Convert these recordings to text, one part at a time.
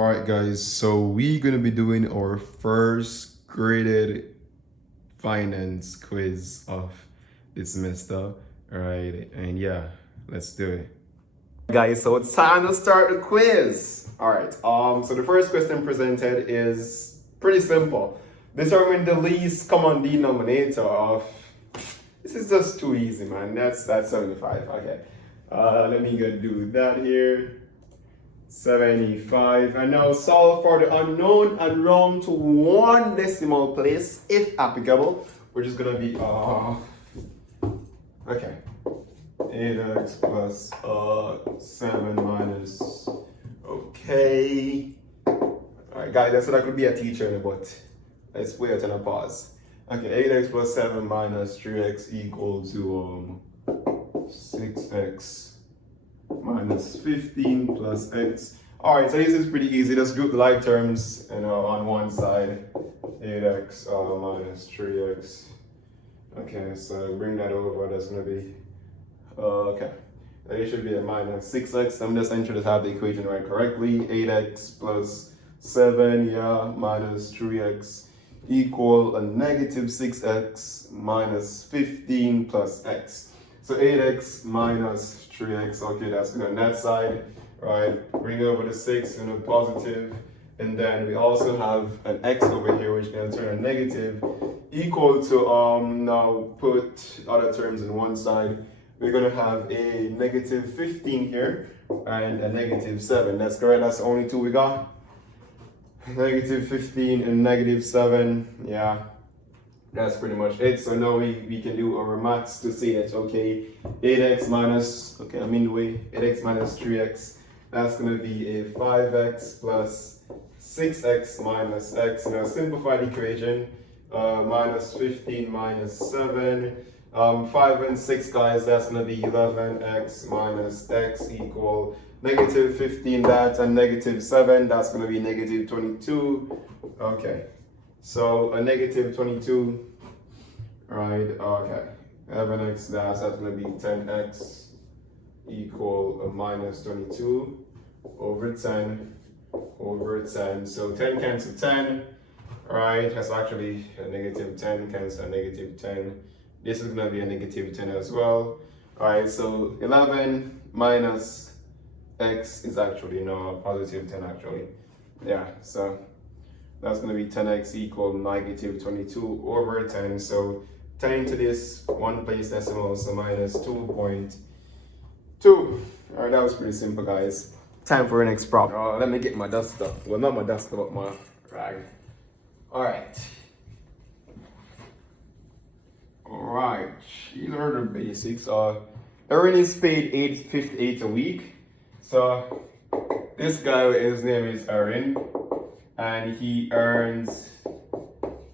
Alright guys, so we're gonna be doing our first graded finance quiz of this semester. Alright, and yeah, let's do it. Guys, so it's time to start the quiz. Alright, so the first question presented is pretty simple. Determine the least common denominator of this is just too easy, man. That's 75. Okay. Let me go do that here. 75. And now solve for the unknown and round to one decimal place if applicable, which is gonna be okay. 8x plus 7 minus okay. Alright guys, that's what I could be a teacher, but let's wait and a pause. Okay, 8x plus 7 minus 3x equal to 6x minus 15 plus x. All right, so this is pretty easy. Just group the like terms, on one side, 8x minus 3x. Okay, so bring that over. That's gonna be okay. It should be a minus 6x. I'm just trying to have the equation right correctly. 8x plus 7, yeah, minus 3x equal a negative 6x minus 15 plus x. So 8x minus 3x, okay, that's good on that side, right? Bring over the 6 and a positive, and then we also have an x over here, which can turn a negative, equal to, now put other terms in one side. We're gonna have a negative 15 here, and a negative 7. That's correct, that's the only two we got. Negative 15 and negative 7, yeah. That's pretty much it. So now we can do our maths to say that, okay, 8x minus, okay, I'm in the way, 8x minus 3x, that's going to be a 5x plus 6x minus x. Now simplify the equation, minus 15 minus 7, 5 and 6 guys, that's going to be 11x minus x equal negative 15 that, and negative 7, that's going to be negative 22. Okay. So a negative 22, right? Okay. 11x that's going to be 10x equal a minus 22 over 10 over 10. So 10 cancel 10, right? That's actually a negative 10 cancel a negative 10. This is going to be a negative 10 as well. All right, so 11 minus x is actually no positive 10 actually. Yeah, so that's going to be 10x equal negative 22 over 10. So 10 to this one place decimal, so minus 2.2. All right, that was pretty simple, guys. Time for an next problem. Let me get my duster. Well, not my duster, but my rag. All right. All right, these are the basics. Erin is paid $8.58 a week. So this guy, his name is Erin, and he earns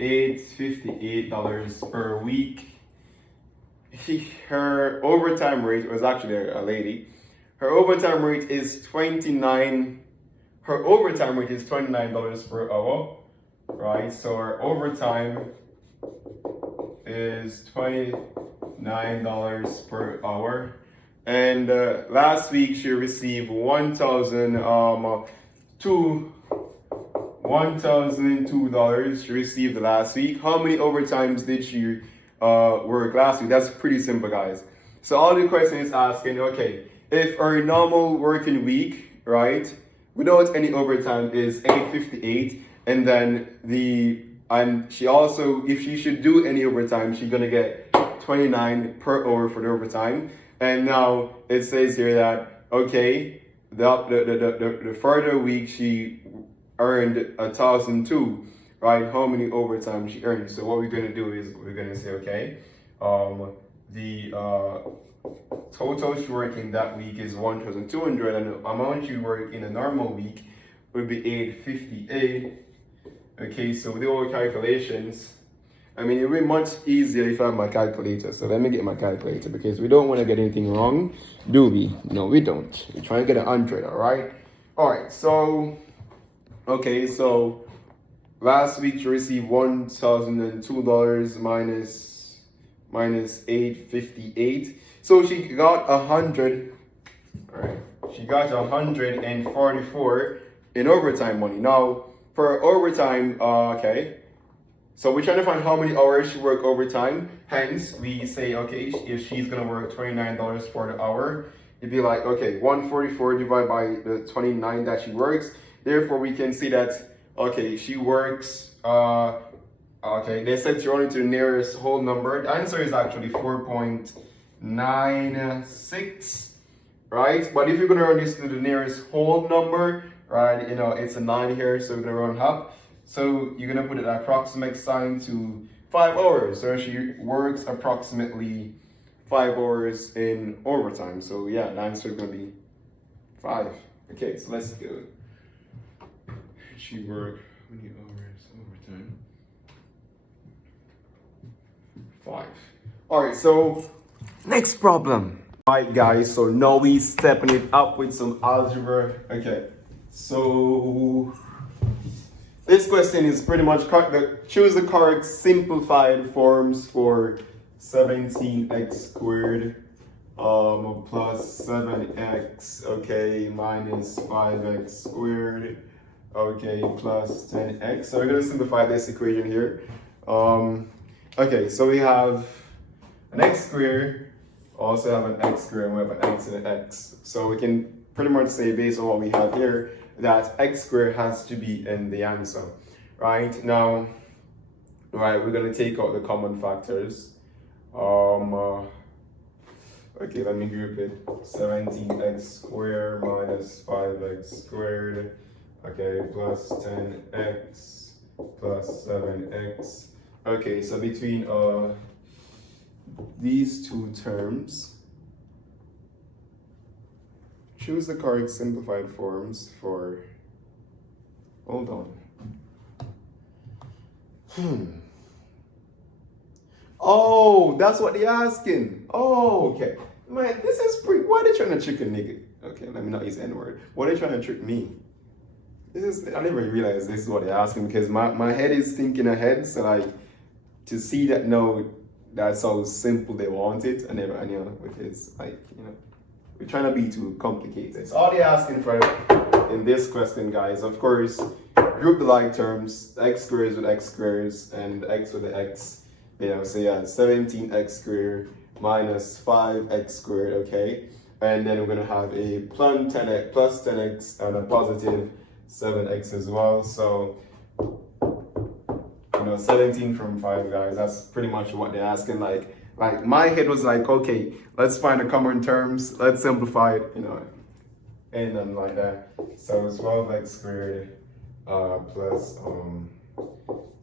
$8.58 per week. Her overtime rate was actually a lady. Her overtime rate is $29 per hour, right? So her overtime is $29 per hour. And last week she received $1,002 she received last week. How many overtimes did she work last week? That's pretty simple, guys. So all the question is asking, okay, if our normal working week, right, without any overtime is $8.58, and then she also, if she should do any overtime, she's gonna get $29 per hour for the overtime. And now it says here that, okay, the further week she earned $1,002, right? How many overtime she earned? So what we're gonna do is we're gonna say, okay, the total she working that week is 1,200, and the amount she work in a normal week would be 858. Okay, so we do all calculations. I mean, it would be much easier if I have my calculator. So let me get my calculator, because we don't want to get anything wrong, do we? No, we don't. We're trying to get 100, all right? All right, so, okay, so last week she received $1,002 minus 858. So she got 100, all right? She got 144 in overtime money. Now, for overtime, okay, so we're trying to find how many hours she work overtime. Hence, we say, okay, if she's gonna work $29 for the hour, it'd be like, okay, 144 divided by the 29 that she works. Therefore, we can see that, okay, she works, okay, they said you're only to the nearest whole number. The answer is actually 4.96, right? But if you're gonna run this to the nearest whole number, right, you know, it's a 9 here, so we're gonna run up. So you're gonna put an approximate sign to 5 hours. So she works approximately 5 hours in overtime. So yeah, the answer is gonna be 5. Okay, so let's go. She worked how many hours overtime? 5. All right, so next problem. All right, guys, so now we stepping it up with some algebra. Okay, so this question is pretty much choose the correct simplified forms for 17x squared plus 7x, okay, minus 5x squared, okay, plus 10x. So we're going to simplify this equation here. Okay, so we have an x squared, also have an x squared, and we have an x and an x. So we can pretty much say, based on what we have here, that x squared has to be in the answer. Right, now, right, we're going to take out the common factors. Okay, let me group it. 17x squared minus 5x squared, okay, plus 10x plus 7x. Okay, so between these two terms, choose the correct simplified forms for, hold on. Oh, that's what they're asking. Oh, okay. Man, this is pretty, why are they trying to trick a nigga? Okay, let me not use the N-word. Why are they trying to trick me? I didn't even realize this is what they're asking, because my head is thinking ahead, so like, to see that, no, that's how simple they want it, and then, you know, which is like, you know, we're trying to be too complicated. So all they're asking for in this question, guys, of course, group the like terms, x squares with x squares, and x with the x. You know, so yeah, 17x squared minus 5x squared, okay? And then we're gonna have a plus 10x and a positive 7x as well. So, you know, 17 from 5, guys, that's pretty much what they're asking. Like my head was like, okay, let's find the common terms, let's simplify it, you know, and then like that. So it's 12x squared plus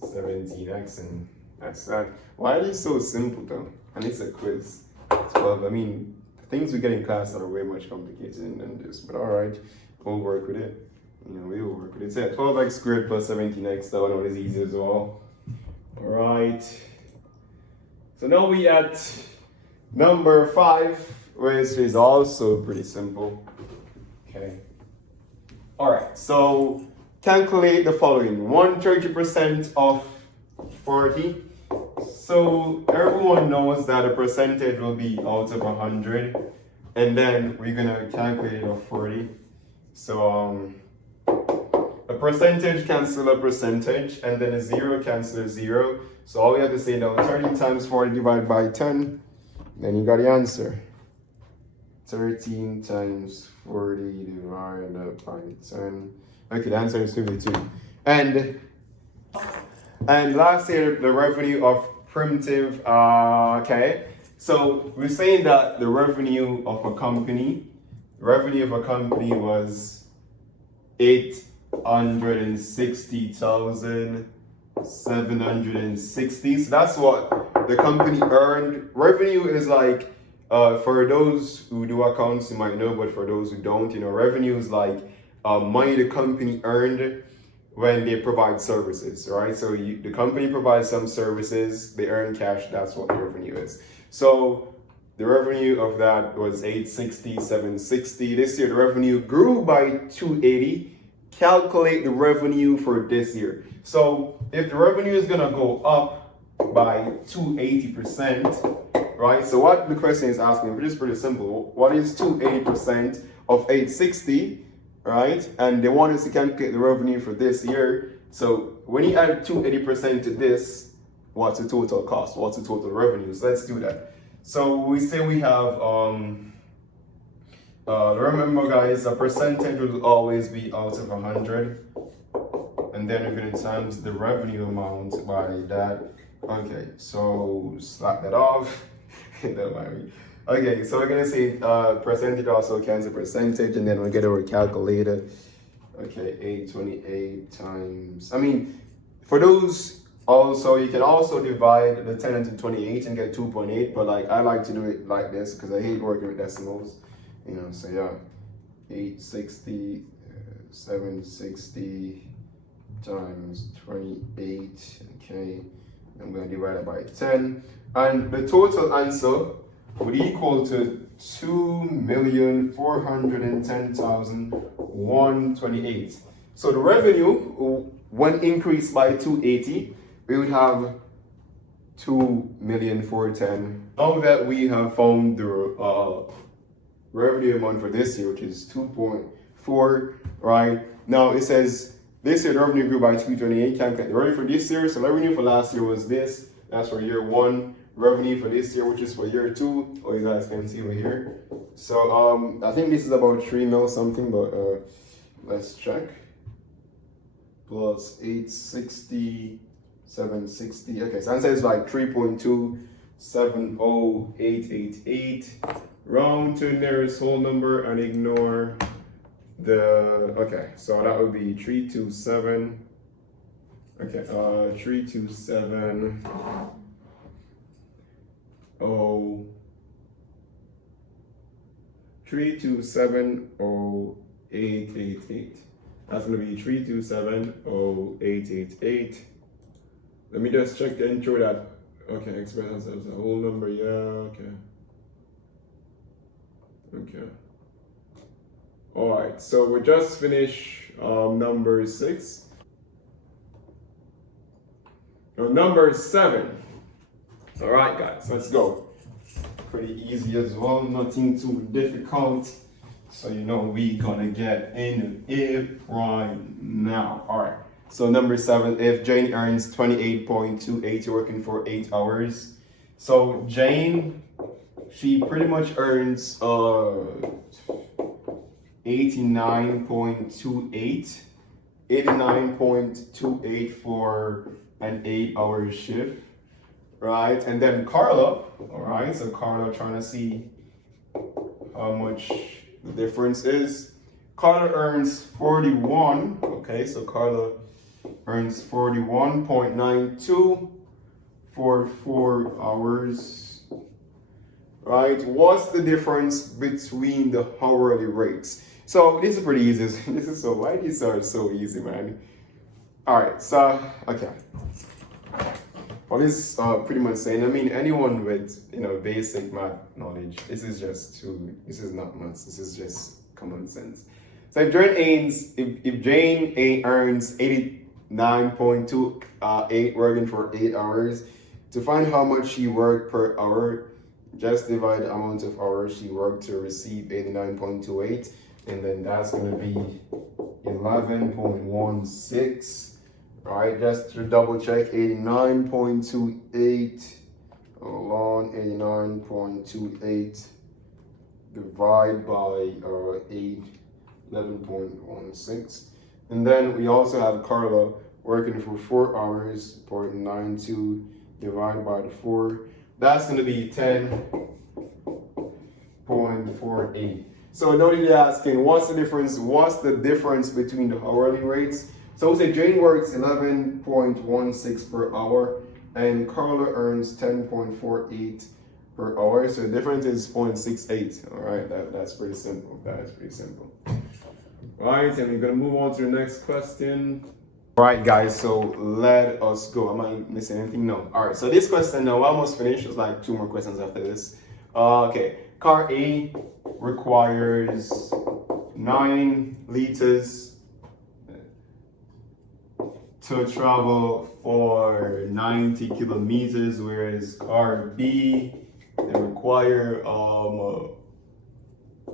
17x, and that's that. Why are these so simple though? And it's a quiz. 12, I mean, things we get in class are way much complicated than this, but all right, we'll work with it. You know, we will work with it. So yeah, 12x squared plus 17x, that one is easy as well. All right. So now we at number 5, which is also pretty simple. Okay. All right, so calculate the following. 130% of 40. So everyone knows that a percentage will be out of 100, and then we're gonna calculate it of 40. So a percentage cancel a percentage, and then a 0 cancel a 0. So all we have to say now, 30 times 40 divided by 10, then you got the answer. 13 times 40 divided by 10. Okay, the answer is 52. And last year, the revenue of primitive, okay. So we're saying that the revenue of a company was 860,760. So that's what the company earned. Revenue is like, for those who do accounts, you might know, but for those who don't, you know, revenue is like money the company earned when they provide services, right? So the company provides some services, they earn cash, that's what the revenue is. So the revenue of that was 860, 760. This year, the revenue grew by 280. Calculate the revenue for this year. So if the revenue is gonna go up by 280%, right? So what the question is asking, which is pretty simple. What is 280% of 860? right? And they want us to calculate the revenue for this year. So when you add 280% to this, what's the total cost? What's the total revenue? So let's do that. So we say we have, remember guys, a percentage will always be out of 100. And then we're gonna times the revenue amount by that. Okay, so slap that off. Don't mind me. Okay, so we're gonna say percentage also cancel percentage, and then we'll get our calculator. Okay, 828 times. I mean, for those also, you can also divide the 10 into 28 and get 2.8, but like I like to do it like this because I hate working with decimals. You know, so yeah, 860, 760 times 28. Okay, I'm gonna divide it by 10, and the total answer would equal to 2,410,128. So the revenue, when increased by 280, we would have 2,410,000. Now that we have found the revenue amount for this year, which is 2.4, right? Now it says this year the revenue grew by 228. Calculate the revenue for this year. So the revenue for last year was this. That's for year one. Revenue for this year, which is for year two. Oh, you guys can see over here. So I think this is about 3 mil something, but let's check. Plus 860, 760. Okay, so answer is like 3.270888. Round to the nearest whole number and ignore the, okay, so that would be 327. Okay, 327. 3270888. That's gonna be 3270888. Let me just check and through that. Okay, express ourselves a whole number. Yeah, okay. Okay. All right, so we just finished number 6. Number 7. All right, guys, let's go. Pretty easy as well, nothing too difficult. So you know we gonna get into it right now. All right. So number 7, if Jane earns 28.28, working for 8 hours. So Jane, she pretty much earns 89.28 for an 8-hour shift, right? And then Carla, all right, so Carla trying to see how much the difference is. Carla earns 41, okay, so Carla earns 41.92 for 4 hours, right? What's the difference between the hourly rates? So this is pretty easy. This is so, why these are so easy, man? All right, so, okay. Well, this is pretty much saying, I mean, anyone with, you know, basic math knowledge, this is not maths, this is just common sense. So if Jane earns 89.28 working for 8 hours, to find how much she worked per hour, just divide the amount of hours she worked to receive 89.28, and then that's going to be 11.16. Right, just to double check, 89.28, hold on, 89.28 divide by 11.16. And then we also have Carla working for 4 hours, 0.92 divided by the 4. That's going to be 10.48. So now you're asking, what's the difference? What's the difference between the hourly rates? So we say Jane works 11.16 per hour and Carla earns 10.48 per hour. So the difference is 0.68. All right, that's pretty simple. That is pretty simple. All right, and we're gonna move on to the next question. All right, guys, so let us go. Am I missing anything? No. All right, so this question, now almost finished. There's like 2 more questions after this. Okay, car A requires 9 liters to travel for 90 kilometers, whereas car B, they require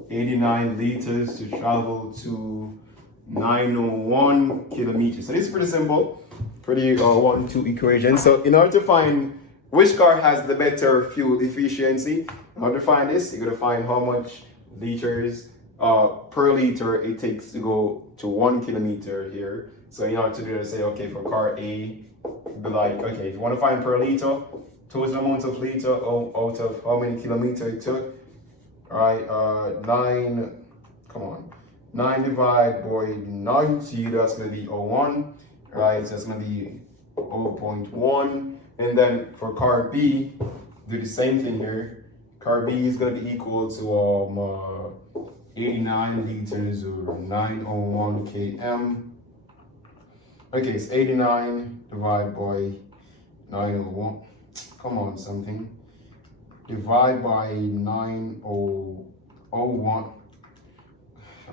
89 liters to travel to 901 kilometers. So this is pretty simple, pretty 1-2 equation. So in order to find which car has the better fuel efficiency, in order to find this, you're gonna find how much liters per liter it takes to go to 1 kilometer here. So in order to do that, say, okay, for car A, be like, okay, if you want to find per liter, total amount of liter out of how many kilometers it took. All right, 9 divided by 90, that's going to be 0.1, right? So that's going to be 0.1. And then for car B, do the same thing here. Car B is going to be equal to 89 liters or 901 km. Okay, it's 89 divided by 901. Come on, something. Divide by 9001.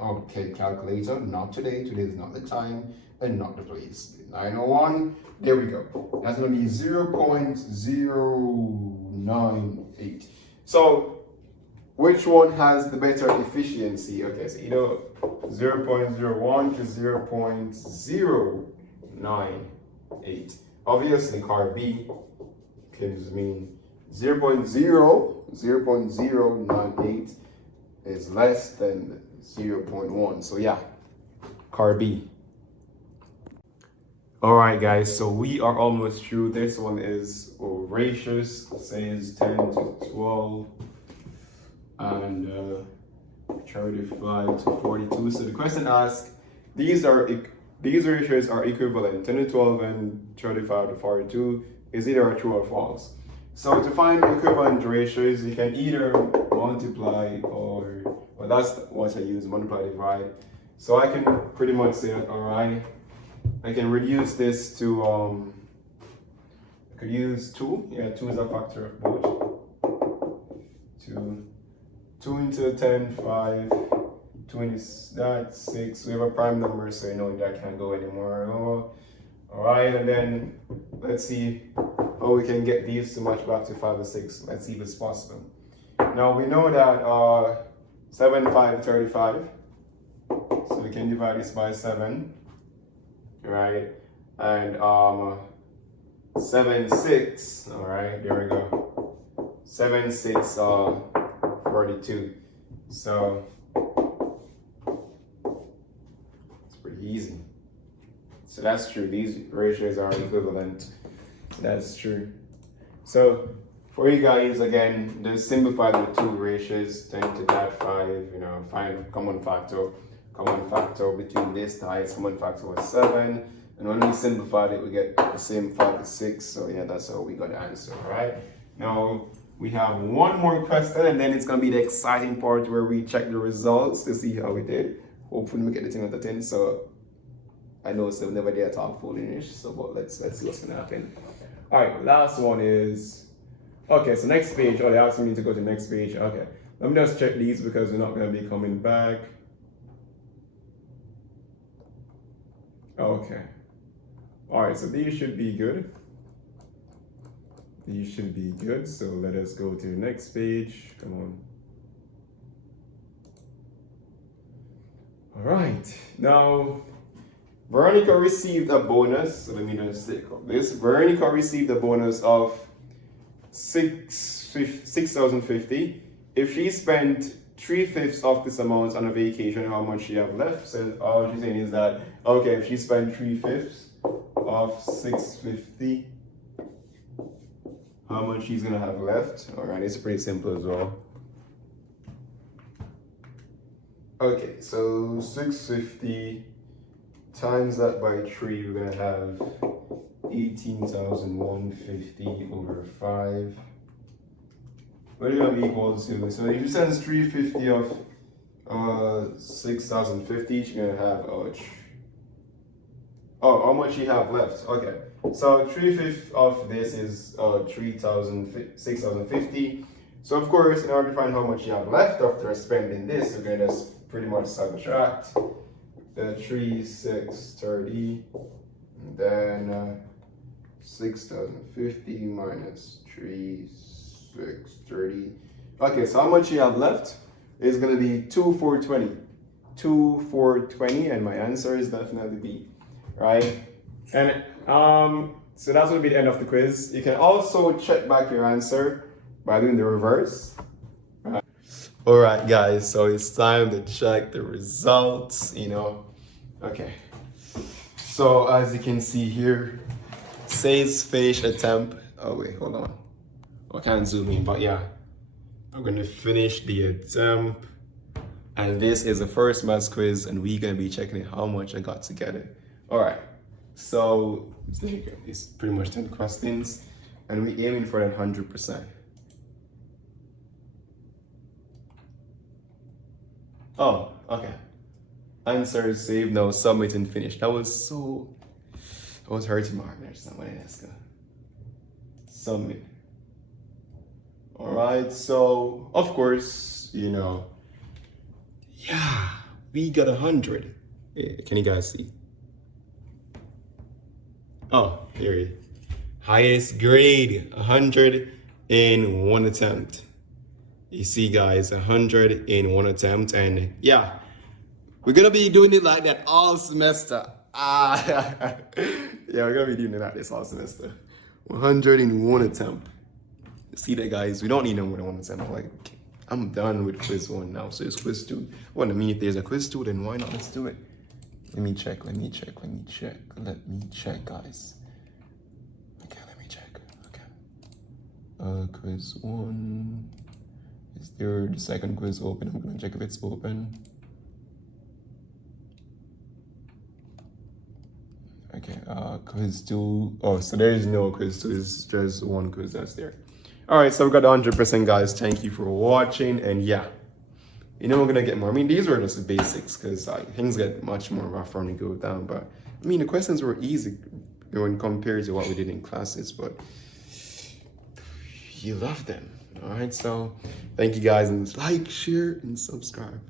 Okay, calculator, not today. Today is not the time and not the place. 901, there we go. That's going to be 0.098. So, which one has the better efficiency? Okay, so 0.01 to 0.098. Obviously, car B gives me 0.098 is less than 0.1. So yeah, car B. All right, guys. So we are almost through. This one is ratios. Says 10 to 12 and 35 to 42. So the question asks, these ratios are equivalent. 10 to 12 and 35 to 42 is either true or false. So to find equivalent ratios, you can either multiply or, well, that's what I use, multiply, divide. So I can pretty much say, all right, I can reduce this to, I could use 2. Yeah, 2 is a factor of both. 2 into 10, 5, 20, that's 6. We have a prime number, so you know that can't go anymore. All right, and then let's see how we can get these to match back to 5 or 6. Let's see if it's possible. Now we know that 7, 5, 35. So we can divide this by 7, right? And 7, 6. All right, there we go. 7, 6, 42. So it's pretty easy. So that's true. These ratios are equivalent. That's true. So for you guys, again, just simplify the two ratios, 10 to that 5, find common factor between this ties, common factor was 7. And when we simplified it, we get the same 5 to 6. So yeah, that's how we got the answer, all right? Now, we have one more question, and then it's going to be the exciting part where we check the results to see how we did. Hopefully we get the 10 out of 10. So I know so never dare talk full English, so but let's see what's going to happen. All right, last one is, okay, so next page. Oh, they asked me to go to the next page. Okay, let me just check these because we're not going to be coming back. Okay. All right, so these should be good. These should be good. So let us go to the next page. Come on. All right. Now, Veronica received a bonus. So let me just take this. Veronica received a bonus of 6,050. If she spent 3/5 of this amount on a vacation, how much she have left? So all she's saying is that, okay, if she spent 3/5 of 650, how much she's gonna have left? All right, it's pretty simple as well. Okay, so 650 times that by 3, we're gonna have 18,150 over 5. What are you gonna be equal to? So if you send 350 of 6,050, she's gonna have how much you have left? Okay, so 3/5 of this is 6,050. So of course, in order to find how much you have left after spending this, we're gonna just pretty much subtract the 3, 6, 30, and then 6,050 minus 3, 6, 30. Okay, so how much you have left is gonna be 2,420. 2, 4, 20, and my answer is definitely B, right? And so that's gonna be the end of the quiz. You can also check back your answer by doing the reverse. All right, guys, so it's time to check the results, Okay. So as you can see here, it says finish attempt. Oh wait, hold on. I can't zoom in, but yeah. I'm gonna finish the attempt. And this is the first maths quiz, and we're gonna be checking how much I got together. All right, so there you go. It's pretty much 10 questions, and we're aiming for that 100%. Oh, okay. Answer saved, now submit and finish. That was hurting my heart. There's somebody else. Submit. All right, so of course, yeah, we got 100. Can you guys see? Oh, here it is. Highest grade, 100 in one attempt. You see, guys, 100 in one attempt, and yeah, we're gonna be doing it like that all semester. Yeah, we're gonna be doing it like this all semester. 100 in one attempt. See that, guys? We don't need no more than one attempt. Like, I'm done with quiz 1 now, so it's quiz 2. Well, I mean, if there's a quiz 2, then why not? Let's do it. Let me check, guys. Okay, let me check. Okay. Quiz 1. Is there the second quiz open? I'm gonna check if it's open. Okay, quiz 2. Oh, so there is no quiz 2. It's just one quiz that's there. All right, so we got 100%, guys. Thank you for watching, and yeah, we're gonna get more. I mean, these were just the basics, because things get much more rougher when we go down. But I mean, the questions were easy when compared to what we did in classes. But you love them. All right, so thank you, guys, and like, share, and subscribe.